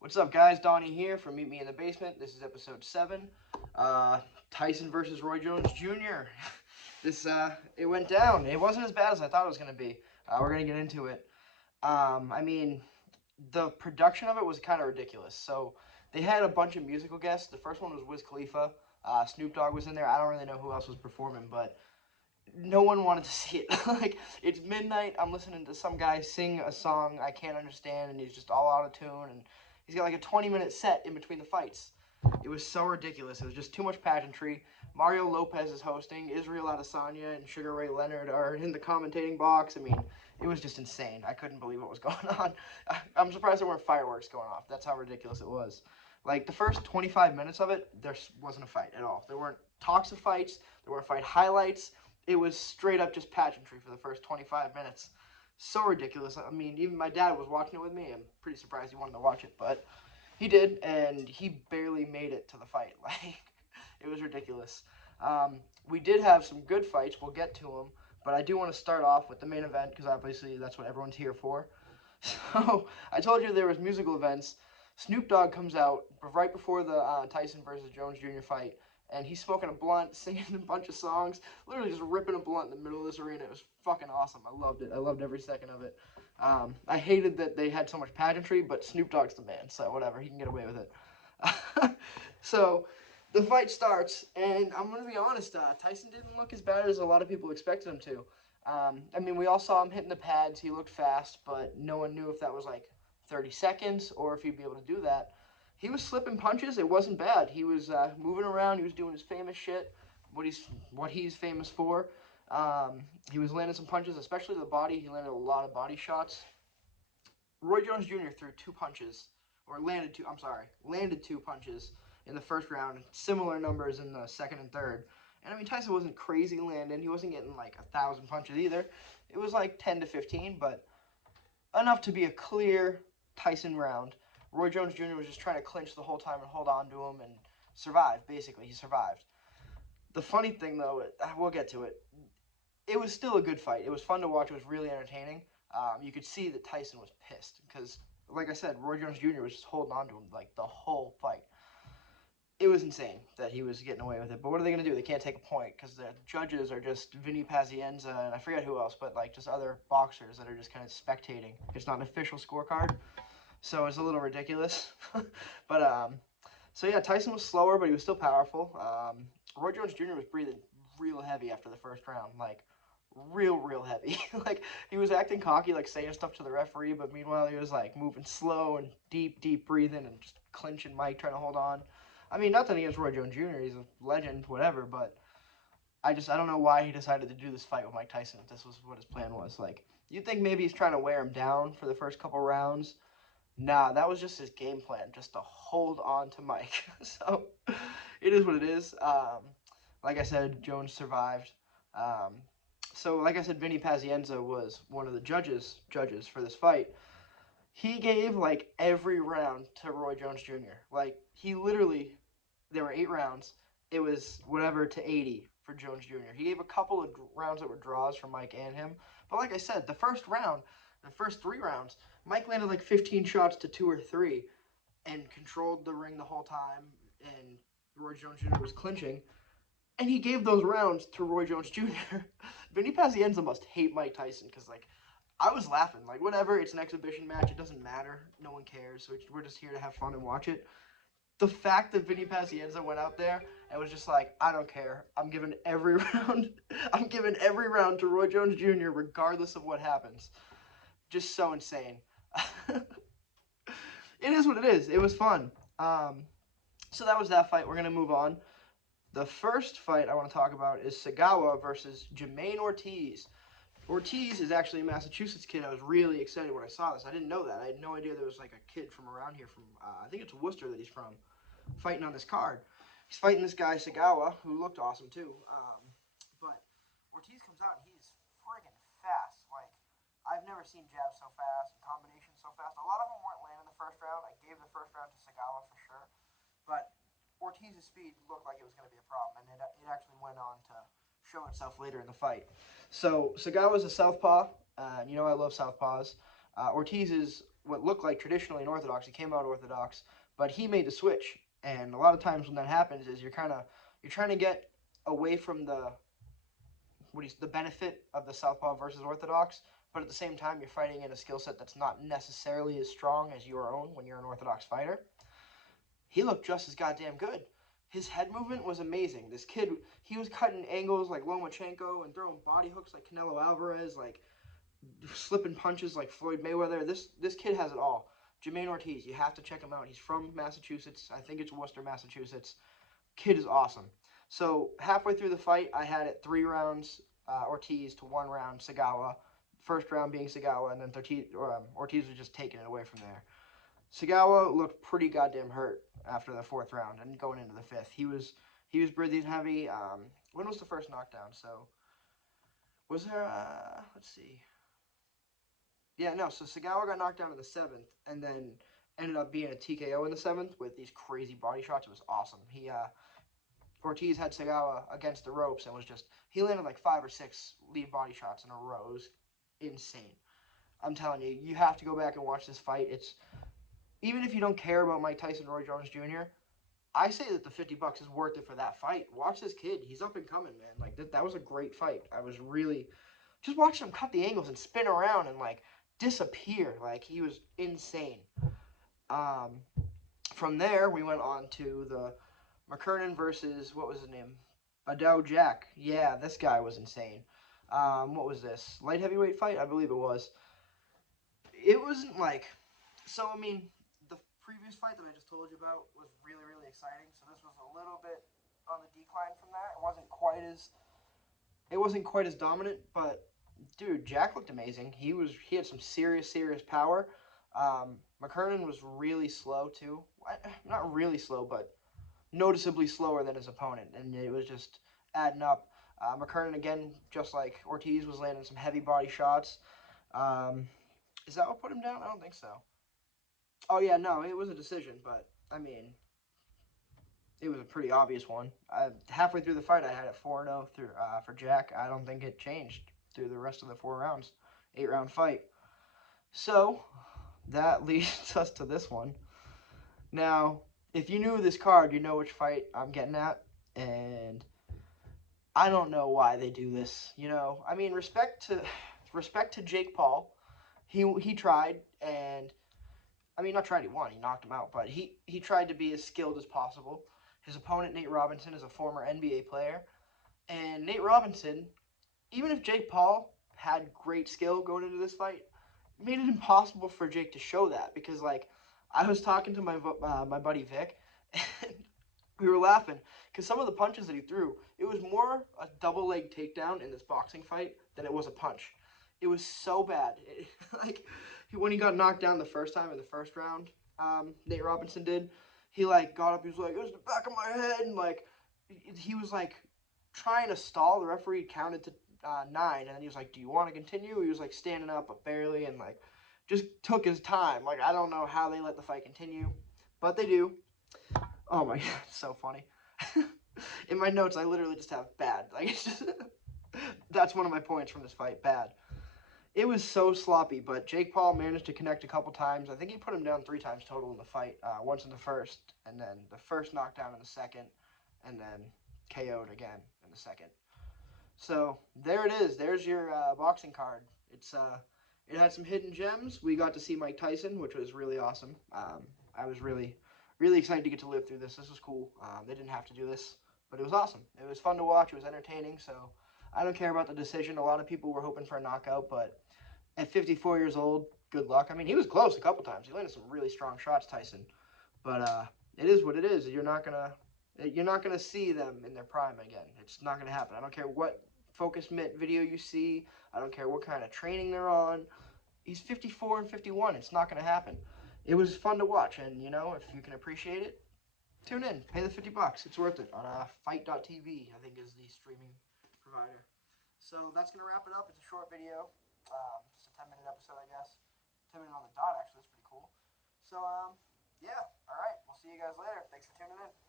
What's up, guys? Donnie here from Meet Me in the Basement. This is episode 7. Tyson versus Roy Jones Jr. It went down. It wasn't as bad as I thought it was going to be. We're going to get into it. I mean, the production of it was kind of ridiculous. So they had a bunch of musical guests. The first one was Wiz Khalifa. Snoop Dogg was in there. I don't really know who else was performing, but no one wanted to see it. Like, it's midnight. I'm listening to some guy sing a song I can't understand, and he's just all out of tune. And he's got like a 20-minute set in between the fights. It was so ridiculous. It was just too much pageantry. Mario Lopez is hosting. Israel Adesanya and Sugar Ray Leonard are in the commentating box. I mean, it was just insane. I couldn't believe what was going on. I'm surprised there weren't fireworks going off. That's how ridiculous it was. Like, the first 25 minutes of it, there wasn't a fight at all. There weren't talks of fights. There weren't fight highlights. It was straight up just pageantry for the first 25 minutes. So ridiculous. I mean, even my dad was watching it with me. I'm pretty surprised he wanted to watch it, but he did, and he barely made it to the fight. Like, it was ridiculous. We did have some good fights. We'll get to them, but I do want to start off with the main event because obviously that's what everyone's here for. So I told you there was musical events. Snoop Dogg comes out right before the Tyson versus Jones Jr. fight, and he's smoking a blunt, singing a bunch of songs, literally just ripping a blunt in the middle of this arena. It was fucking awesome. I loved it. I loved every second of it. I hated that they had so much pageantry, but Snoop Dogg's the man, so whatever, he can get away with it. So the fight starts, and I'm gonna be honest, Tyson didn't look as bad as a lot of people expected him to. I mean, we all saw him hitting the pads. He looked fast, but no one knew if that was like 30 seconds or if he'd be able to do that. He was slipping punches. It wasn't bad. He was moving around. He was doing his famous shit, what he's famous for. He was landing some punches, especially to the body. He landed a lot of body shots. Roy Jones Jr. threw two punches, or landed two. I'm sorry, landed two punches in the first round. Similar numbers in the second and third. And I mean, Tyson wasn't crazy landing. He wasn't getting like 1,000 punches either. It was like 10 to 15, but enough to be a clear Tyson round. Roy Jones Jr. was just trying to clinch the whole time and hold on to him and survive. Basically, he survived. The funny thing, though, we'll get to it. It was still a good fight. It was fun to watch. It was really entertaining. You could see that Tyson was pissed because, like I said, Roy Jones Jr. was just holding on to him like the whole fight. It was insane that he was getting away with it. But what are they going to do? They can't take a point because the judges are just Vinny Pazienza and I forget who else, but like just other boxers that are just kind of spectating. It's not an official scorecard, so it's a little ridiculous. but so yeah, Tyson was slower, but he was still powerful. Roy Jones Jr. was breathing real heavy after the first round, like real heavy. Like he was acting cocky, like saying stuff to the referee, but meanwhile he was like moving slow and deep breathing and just clinching Mike, trying to hold on. I mean, nothing against Roy Jones Jr. He's a legend, whatever, but I don't know why he decided to do this fight with Mike Tyson if this was what his plan was. Like you'd think maybe he's trying to wear him down for the first couple rounds. Nah, that was just his game plan, just to hold on to Mike. So it is what it is. Like I said, Jones survived. Um, so like I said, Vinny Pazienza was one of the judges for this fight. He gave like every round to Roy Jones Jr. Like he literally, there were 8 rounds. It was whatever to 80 for Jones Jr. He gave a couple of rounds that were draws for Mike and him. But like I said, the first 3 rounds, Mike landed like 15 shots to 2 or 3 and controlled the ring the whole time. And Roy Jones Jr. was clinching. And he gave those rounds to Roy Jones Jr. Vinny Pazienza must hate Mike Tyson because, like, I was laughing. Like, whatever, it's an exhibition match. It doesn't matter. No one cares. So we're just here to have fun and watch it. The fact that Vinny Pazienza went out there and was just like, I don't care. I'm giving every round. I'm giving every round to Roy Jones Jr. regardless of what happens. Just so insane. It is what it is. It was fun. So that was that fight. We're gonna move on. The first fight I want to talk about is Sagawa versus Jermaine Ortiz. Ortiz is actually a Massachusetts kid. I was really excited when I saw this. I didn't know that. I had no idea there was like a kid from around here from I think it's Worcester that he's from, fighting on this card. He's fighting this guy Sagawa who looked awesome too. But Ortiz comes out and he's friggin' fast. Like I've never seen jabs so fast, combinations so fast. A lot of them weren't landing the first round. I gave the first round to Sagawa for sure, but Ortiz's speed looked like it was going to be a problem, and it actually went on to show itself later in the fight. So Sagawa's a southpaw. You know I love southpaws. Ortiz is what looked like traditionally an orthodox. He came out orthodox, but he made the switch. And a lot of times when that happens is you're trying to get away from the benefit of the southpaw versus orthodox, but at the same time you're fighting in a skill set that's not necessarily as strong as your own when you're an orthodox fighter. He looked just as goddamn good. His head movement was amazing. This kid, he was cutting angles like Lomachenko and throwing body hooks like Canelo Alvarez, like slipping punches like Floyd Mayweather. This kid has it all. Jermaine Ortiz, you have to check him out. He's from Massachusetts. I think it's Worcester, Massachusetts. Kid is awesome. So halfway through the fight, I had it 3 rounds Ortiz to 1 round Sagawa. First round being Sagawa, and then Ortiz was just taking it away from there. Sagawa looked pretty goddamn hurt after the 4th round and going into the 5th. He was breathing heavy. When was the first knockdown? So was there? Let's see. Yeah, no. So Sagawa got knocked down in the 7th, and then ended up being a TKO in the 7th with these crazy body shots. It was awesome. Ortiz had Sagawa against the ropes and he landed like 5 or 6 lead body shots in a row. It was insane. I'm telling you, you have to go back and watch this fight. It's even if you don't care about Mike Tyson, Roy Jones Jr., I say that the $50 is worth it for that fight. Watch this kid; he's up and coming, man. Like that was a great fight. I was really just watching him cut the angles and spin around and like disappear. Like he was insane. Um, from there, we went on to the McKernan versus what was his name? Badou Jack. Yeah, this guy was insane. What was this? Light heavyweight fight? I believe it was. It wasn't like so. I mean, the previous fight that I just told you about was really really exciting. So this was a little bit on the decline from that. It wasn't quite as dominant, but dude, Jack looked amazing. He had some serious power. McKernan was really slow too. Not really slow, but noticeably slower than his opponent, and it was just adding up. McKernan again, just like Ortiz, was landing some heavy body shots. Um, is that what put him down? I don't think so. Oh yeah, no, it was a decision, but I mean, it was a pretty obvious one. Halfway through the fight, I had it 4-0 for Jack. I don't think it changed through the rest of the 4 rounds, 8-round fight. So that leads us to this one. Now, if you knew this card, you know which fight I'm getting at, and I don't know why they do this. I mean, respect to Jake Paul. He tried, and I mean, not tried. He won. He knocked him out, but he tried to be as skilled as possible. His opponent, Nate Robinson, is a former NBA player, and Nate Robinson, even if Jake Paul had great skill going into this fight, made it impossible for Jake to show that because, like, I was talking to my buddy Vic, and we were laughing because some of the punches that he threw, it was more a double leg takedown in this boxing fight than it was a punch. It was so bad. Like when he got knocked down the first time in the first round, Nate Robinson did. He like got up. He was like, "It was the back of my head," and like he was like trying to stall. The referee counted to 9, and then he was like, "Do you want to continue?" He was like standing up, but barely, and like just took his time. Like I don't know how they let the fight continue, but they do. Oh my god, it's so funny. In my notes, I literally just have bad. Like it's just that's one of my points from this fight. Bad. It was so sloppy, but Jake Paul managed to connect a couple times. I think he put him down 3 times total in the fight. Once in the first, and then the first knockdown in the second, and then KO'd again in the second. So there it is. There's your boxing card. It had some hidden gems. We got to see Mike Tyson, which was really awesome. I was really excited to get to live through this. This was cool. They didn't have to do this, but it was awesome. It was fun to watch. It was entertaining. So I don't care about the decision. A lot of people were hoping for a knockout, but at 54 years old, good luck. I mean, he was close a couple times. He landed some really strong shots, Tyson. But it is what it is. You're not gonna see them in their prime again. It's not gonna happen. I don't care what Focus Mitt video you see. I don't care what kind of training they're on. He's 54 and 51. It's not gonna happen. It was fun to watch, and if you can appreciate it, tune in. Pay the $50. It's worth it on Fight.tv. I think is the streaming provider. So that's gonna wrap it up. It's a short video. Just a 10-minute episode, I guess. 10 minutes on the dot, actually. That's pretty cool. So, yeah. All right. We'll see you guys later. Thanks for tuning in.